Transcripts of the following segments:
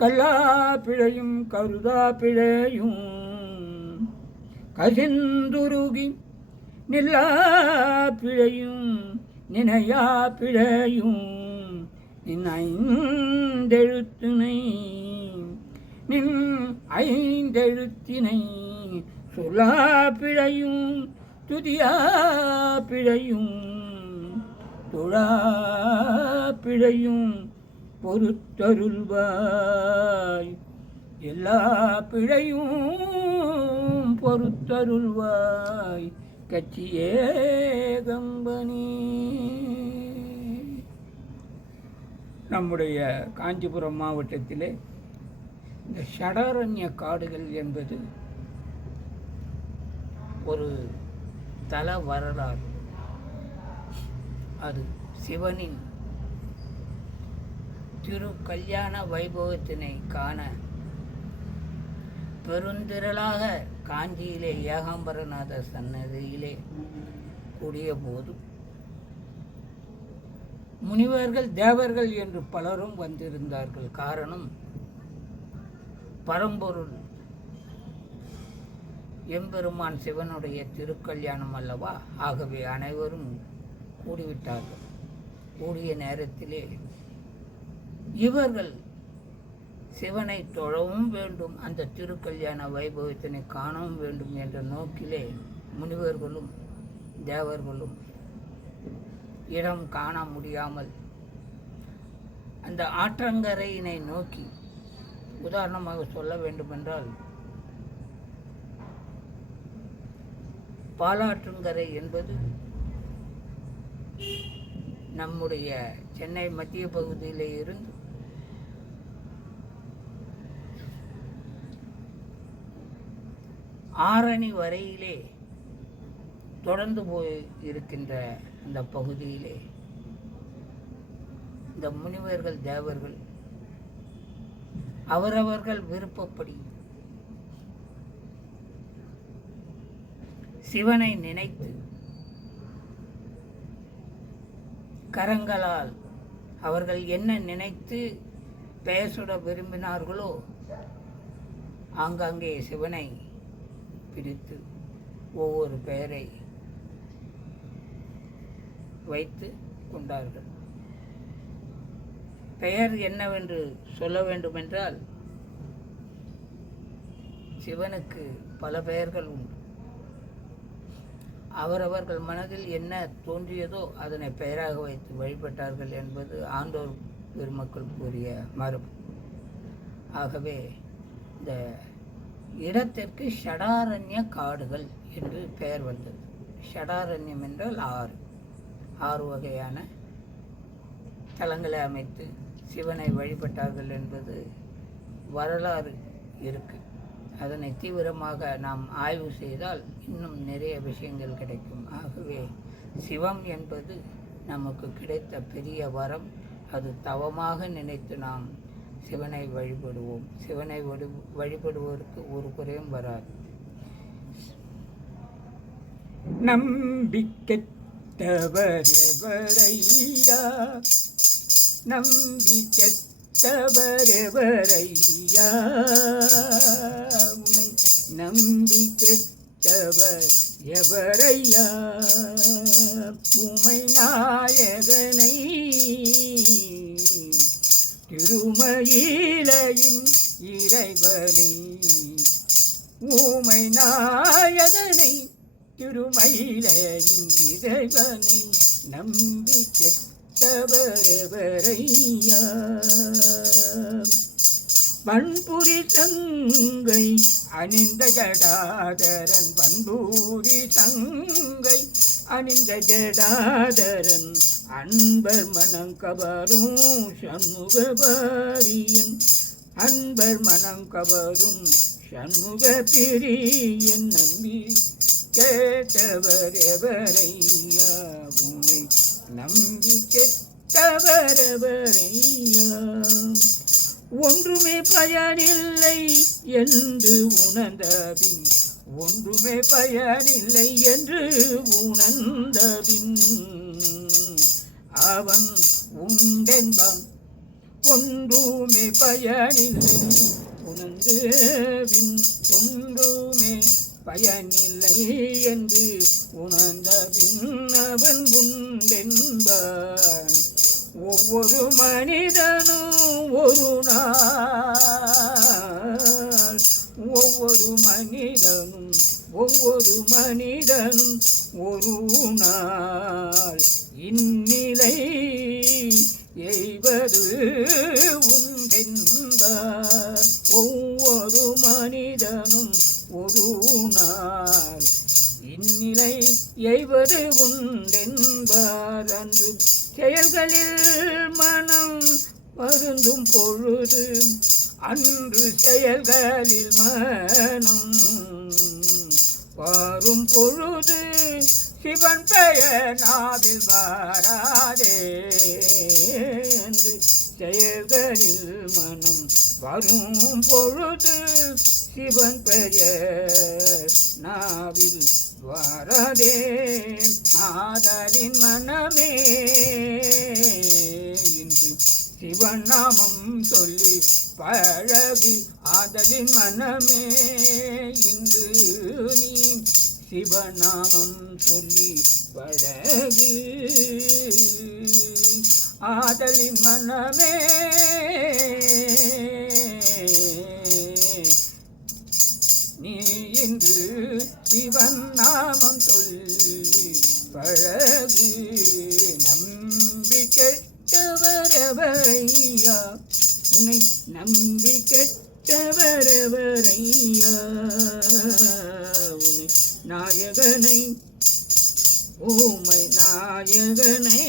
கல்லா பிழையும் கருதா பிழையும் கசிந்துருகி நில்லா பிழையும் நினையா பிழையும் நின் ஐந்தெழுத்தினை நின் ஐந்தெழுத்தினை சொல்லா பிழையும் துதியா பிழையும் தொழா பிழையும் பொறுத்தருள்வாய் எல்லா பிழையும் பொறுத்தருள்வாய் கட்சியே கம்பனி. நம்முடைய காஞ்சிபுரம் மாவட்டத்திலே இந்த ஷடாரண்ய காடுகள் என்பது ஒரு தல வரலாறு. அது சிவனின் திரு கல்யாண வைபவத்தினை காண பெருந்திரளாக காஞ்சியிலே ஏகாம்பரநாத சன்னதியிலே கூடிய போது முனிவர்கள் தேவர்கள் என்று பலரும் வந்திருந்தார்கள். காரணம், பரம்பொருள் எம்பெருமான் சிவனுடைய திருக்கல்யாணம் அல்லவா. ஆகவே அனைவரும் கூடிவிட்டார்கள். கூடிய நேரத்திலே இவர்கள் சிவனை தொழவும் வேண்டும், அந்த திருக்கல்யாண வைபவத்தினை காணவும் வேண்டும் என்ற நோக்கிலே முனிவர்களும் தேவர்களும் இடம் காண முடியாமல் அந்த ஆற்றங்கரையினை நோக்கி, உதாரணமாக சொல்ல வேண்டுமென்றால் பாலாற்றங்கரை என்பது நம்முடைய சென்னை மத்திய பகுதியிலே இருந்து ஆரணி வரையிலே தொடர்ந்து போய் இருக்கின்ற அந்த பகுதியிலே இந்த முனிவர்கள் தேவர்கள் அவரவர்கள் விருப்பப்படி சிவனை நினைத்து கரங்களால் அவர்கள் என்ன நினைத்து பெயர் சுட விரும்பினார்களோ ஆங்காங்கே சிவனை பிடித்து ஒவ்வொரு பெயரை வைத்து கொண்டார்கள். பெயர் என்னவென்று சொல்ல வேண்டுமென்றால் சிவனுக்கு பல பெயர்கள் உண்டு. அவரவர்கள் மனதில் என்ன தோன்றியதோ அதனை பெயராக வைத்து வழிபட்டார்கள் என்பது ஆண்டோர் பெருமக்கள் கூறிய மரபு. ஆகவே இந்த இடத்திற்கு ஷடாரண்ய காடுகள் என்று பெயர் வந்தது. ஷடாரண்யம் என்றால் ஆறு வகையான தலங்களை அமைத்து சிவனை வழிபட்டார்கள் என்பது வரலாறு இருக்கு. அதனை தீவிரமாக நாம் ஆய்வு செய்தால் இன்னும் நிறைய விஷயங்கள் கிடைக்கும். ஆகவே சிவம் என்பது நமக்கு கிடைத்த பெரிய வரம். அது தவமாக நினைத்து நாம் சிவனை வழிபடுவோம். சிவனை வழிபடுவோருக்கு ஒரு குறையும் வராது. நம்பிக்கெட்டவர் எவரையா, நம்பிக்கெட்டவர் எவரையா, உனை நம்பிக்கெட்டவர் எவரையா, உமை நாயகனை திருமயிலையின் இறைவனை, ஊமை நாயகனை திருமயிலையின் இறைவனை நம்பிக்கெட்டவரெவரையா, பண்புரி தங்கை அணிந்த ஜடாதரன், பண்பூரி தங்கை அணிந்த ஜடாதரன், அன்பர் மனங்கவரும் சண்முகபாரியன், அன்பர் மனங்கவரும் சண்முக பிரியன், நம்பி கேட்டவர் எவரையா, உன்னை நம்பி கெட்டவர் எவரையா, ஒன்றுமே பயனில்லை என்று உணர்ந்தபின், ஒன்றுமே பயனில்லை என்று உணர்ந்தபின், அவன் உண்டென்பான் ஒன்றுமே பயனில்லை உணர்ந்து பின் ஒன்றுமே பயனில்லை என்று உணர்ந்த பின் அவன் உண்டென்பான். ஒவ்வொரு மனிதனும் ஒரு நாள், ஒவ்வொரு மனிதனும் ஒரு நாள் இந்நிலை எய்வது உண்டென்பார். ஒவ்வொரு மனிதனும் ஒரு நாள் இந்நிலை எய்வது உண்டென்பார். அன்று செயல்களில் மனம் வருந்தும் பொழுது, அன்று செயல்களில் மனம் வரும் பொழுது சிவன் பெயர் நாவில் வாராதே என்று செயல்களில் மனம் வரும் பொழுது சிவன் பெயர் நாவில் வாராதே. ஆதலின் மனமே இன்று சிவன் நாமம் சொல்லி பழகு. ஆதலின் மனமே இன்று நீ சிவநாமம் சொல்லி பழகு. ஆதலின் மனமே நீ இன்று சிவன் நாமம் சொல்லி பழகு. நம்பி கெட்டவரவரையா உன்னை நம்பி கெட்டவரவரையா உன்னை நாயகனை ஊமை நாயகனை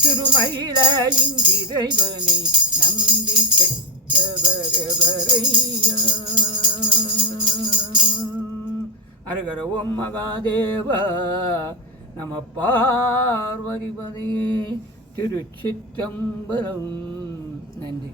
திருமயில இங்கிறைவனை நம்பி கெட்டவரவரையா. அரகர ஓம் மகாதேவா நம பார்வதிபதே திருச்சிற்றம்பலம். நன்றி.